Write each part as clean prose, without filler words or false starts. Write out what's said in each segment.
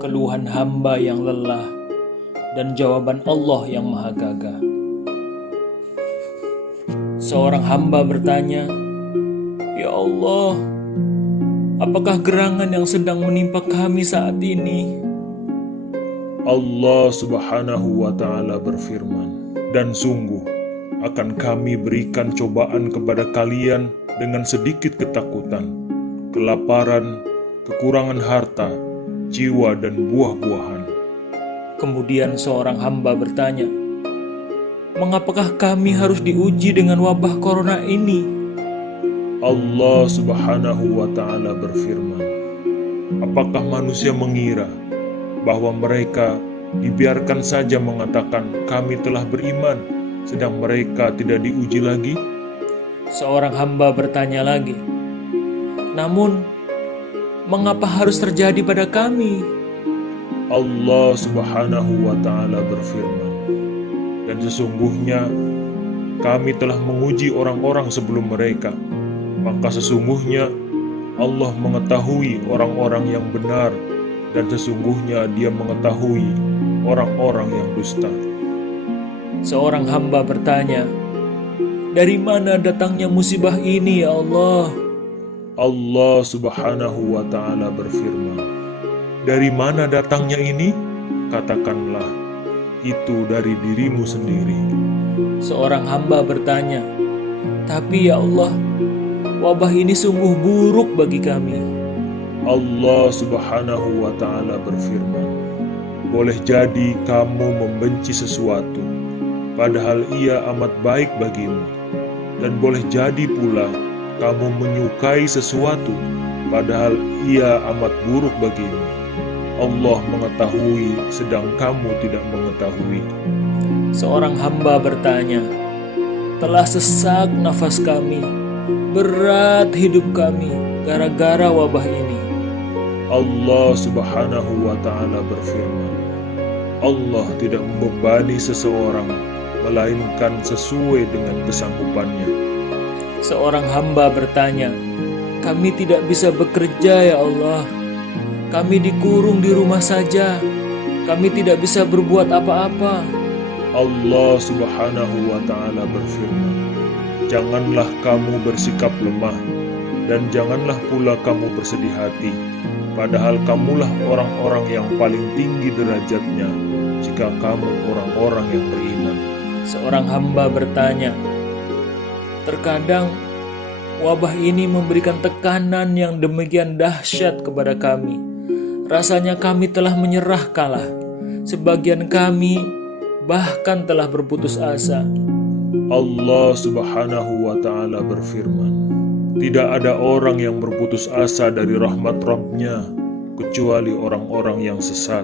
keluhan hamba yang lelah, dan jawaban Allah yang maha gagah. Seorang hamba bertanya, "Ya Allah, apakah gerangan yang sedang menimpa kami saat ini?" Allah Subhanahu wa Ta'ala berfirman, "Dan sungguh akan kami berikan cobaan kepada kalian dengan sedikit ketakutan, kelaparan, kekurangan harta, jiwa, dan buah-buahan." Kemudian seorang hamba bertanya, "Mengapakah kami harus diuji dengan wabah corona ini?" Allah Subhanahu wa Ta'ala berfirman, "Apakah manusia mengira bahwa mereka dibiarkan saja mengatakan kami telah beriman, sedang mereka tidak diuji lagi?" Seorang hamba bertanya lagi, "Namun, mengapa harus terjadi pada kami?" Allah Subhanahu wa Ta'ala berfirman, "Dan sesungguhnya kami telah menguji orang-orang sebelum mereka, maka sesungguhnya Allah mengetahui orang-orang yang benar, dan sesungguhnya Dia mengetahui orang-orang yang dusta." Seorang hamba bertanya, "Dari mana datangnya musibah ini, ya Allah?" Allah Subhanahu wa Ta'ala berfirman, "Dari mana datangnya ini? Katakanlah, itu dari dirimu sendiri." Seorang hamba bertanya, "Tapi ya Allah, wabah ini sungguh buruk bagi kami." Allah Subhanahu wa Ta'ala berfirman, "Boleh jadi kamu membenci sesuatu, padahal ia amat baik bagimu. Dan boleh jadi pula kamu menyukai sesuatu, padahal ia amat buruk bagimu. Allah mengetahui, sedang kamu tidak mengetahui." Seorang hamba bertanya, "Telah sesak nafas kami, berat hidup kami gara-gara wabah ini." Allah Subhanahu wa Ta'ala berfirman, "Allah tidak membebani seseorang, melainkan sesuai dengan kesanggupannya." Seorang hamba bertanya, "Kami tidak bisa bekerja, ya Allah. Kami dikurung di rumah saja. Kami tidak bisa berbuat apa-apa." Allah Subhanahu wa Ta'ala berfirman, "Janganlah kamu bersikap lemah, dan janganlah pula kamu bersedih hati, padahal kamulah orang-orang yang paling tinggi derajatnya jika kamu orang-orang yang beriman." Seorang hamba bertanya, "Terkadang wabah ini memberikan tekanan yang demikian dahsyat kepada kami. Rasanya kami telah menyerah kalah. Sebagian kami bahkan telah berputus asa." Allah Subhanahu wa Ta'ala berfirman, "Tidak ada orang yang berputus asa dari rahmat Rabb-Nya kecuali orang-orang yang sesat."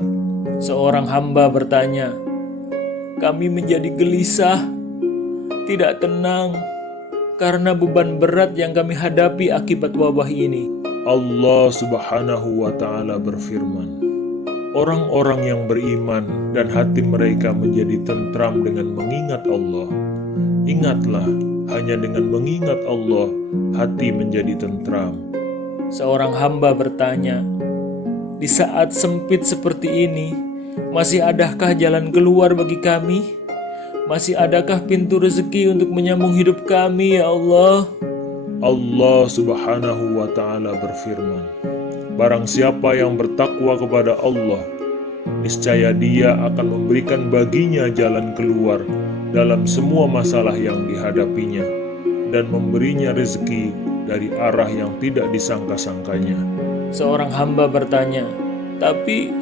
Seorang hamba bertanya, "Kami menjadi gelisah, tidak tenang, karena beban berat yang kami hadapi akibat wabah ini." Allah Subhanahu wa Ta'ala berfirman, "Orang-orang yang beriman dan hati mereka menjadi tentram dengan mengingat Allah. Ingatlah, hanya dengan mengingat Allah, hati menjadi tentram." Seorang hamba bertanya, "Di saat sempit seperti ini, masih adakah jalan keluar bagi kami? Masih adakah pintu rezeki untuk menyambung hidup kami, ya Allah?" Allah Subhanahu wa Ta'ala berfirman, "Barang siapa yang bertakwa kepada Allah, niscaya Dia akan memberikan baginya jalan keluar dalam semua masalah yang dihadapinya, dan memberinya rezeki dari arah yang tidak disangka-sangkanya." Seorang hamba bertanya, "Tapi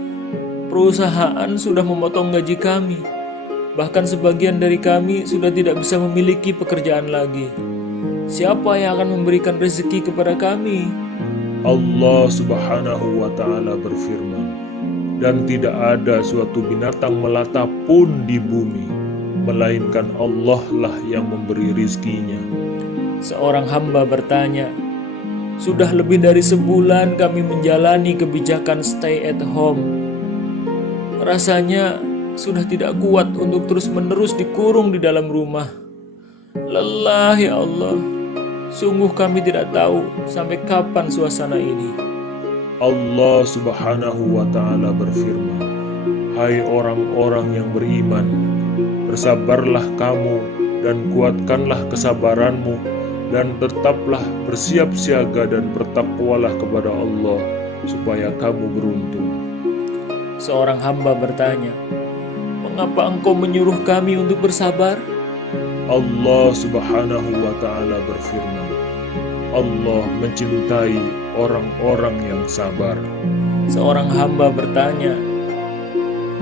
perusahaan sudah memotong gaji kami. Bahkan sebagian dari kami sudah tidak bisa memiliki pekerjaan lagi. Siapa yang akan memberikan rezeki kepada kami?" Allah Subhanahu wa Ta'ala berfirman, "Dan tidak ada suatu binatang melata pun di bumi, melainkan Allah lah yang memberi rizkinya." Seorang hamba bertanya, "Sudah lebih dari sebulan kami menjalani kebijakan stay at home. Rasanya sudah tidak kuat untuk terus-menerus dikurung di dalam rumah. Lelah, ya Allah. Sungguh kami tidak tahu sampai kapan suasana ini." Allah Subhanahu wa Ta'ala berfirman, "Hai orang-orang yang beriman, bersabarlah kamu dan kuatkanlah kesabaranmu, dan tetaplah bersiap siaga dan bertakwalah kepada Allah, supaya kamu beruntung." Seorang hamba bertanya, "Mengapa engkau menyuruh kami untuk bersabar?" Allah Subhanahu wa Ta'ala berfirman, Allah mencintai orang-orang yang sabar. Seorang hamba bertanya,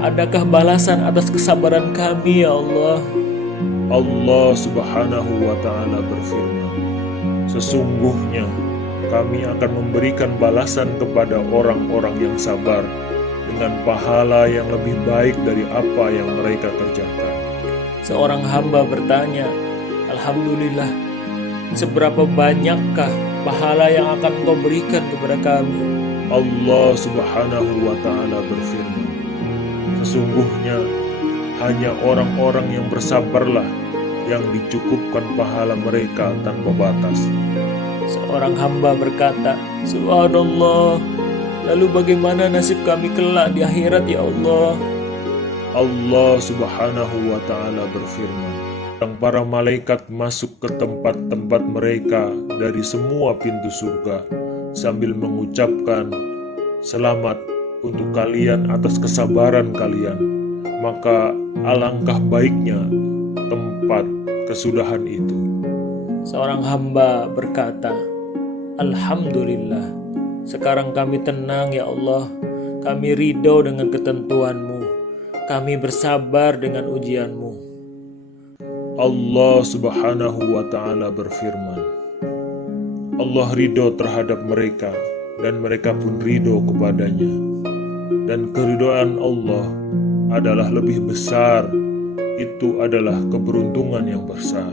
"Adakah balasan atas kesabaran kami, ya Allah?" Allah Subhanahu wa Ta'ala berfirman, sesungguhnya kami akan memberikan balasan kepada orang-orang yang sabar dengan pahala yang lebih baik dari apa yang mereka kerjakan. Seorang hamba bertanya, "Alhamdulillah, seberapa banyakkah pahala yang akan Engkau berikan kepada kami?" Allah Subhanahu wa Ta'ala berfirman, sesungguhnya hanya orang-orang yang bersabarlah yang dicukupkan pahala mereka tanpa batas. Seorang hamba berkata, "Subhanallah, lalu bagaimana nasib kami kelak di akhirat, ya Allah?" Allah Subhanahu wa Ta'ala berfirman, "Dan para malaikat masuk ke tempat-tempat mereka dari semua pintu surga sambil mengucapkan, 'Selamat untuk kalian atas kesabaran kalian.' Maka alangkah baiknya tempat kesudahan itu." Seorang hamba berkata, "Alhamdulillah, sekarang kami tenang, ya Allah. Kami ridho dengan ketentuan-Mu. Kami bersabar dengan ujian-Mu." Allah Subhanahu wa Ta'ala berfirman, Allah ridho terhadap mereka dan mereka pun ridho kepadanya. Dan keridhaan Allah adalah lebih besar, itu adalah keberuntungan yang besar.